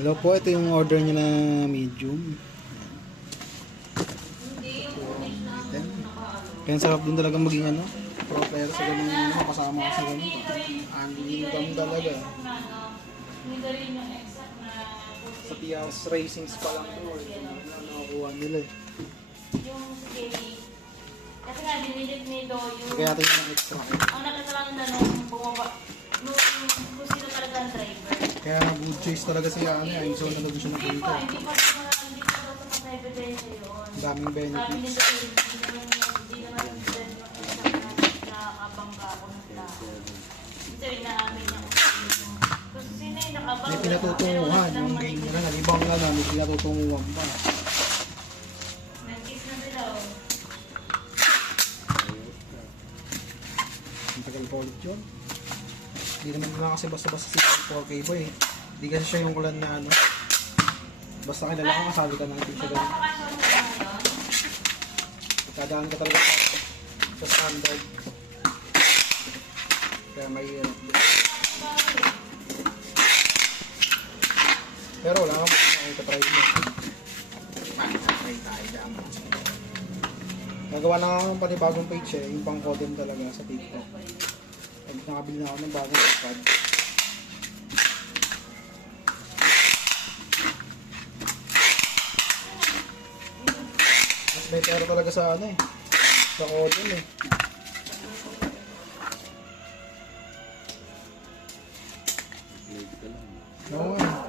Hello po, ito yung order niya na medium. Kaya ang sarap din talaga maging ano, pro player sa ganun, ano, kasama ka sa ganun. Ang income talaga. Sa TRS Racings pa lang to, nakakuha nila eh. Yung scary. Kasi nga, dinilit nito yung... Kaya natin yung extra. Ang nakita lang na nung bumaba, nung kung sino talaga ang driver. Kaya good choice talaga siya, ano eh, so talaga siya Hindi nakita. pa daw sa mga ebidensya yun. Ang daming Sabi benefits. nito, hindi naman yung exact na nakabangga ako ng tao. Ito yung naamin niya kung sino yung nakabangga. May pinatutunguhan, yung game nila, nalibang nga na, may pinatutunguhan pa. Nag-kiss na sila oh. Ang tagal pa ulit yun. Hindi naman na kasi basta-basta si 4K boy eh. Hindi kasi siya yung kulan na ano. Basta kilala ka, kasali ka natin siya ganun. Napakasyon mo na yun. Kadaan ka talaga sa standard. Kaya mahirap din. Pero wala ka makita-try mo. Try tayo dapat. Nagawa na nga ng panibagong page eh. Yung pang codem talaga sa TikTok. Pag nakabili na ako ng bagong iPad. Mas may pera talaga sa ano eh. Sa codem eh. Oo nga.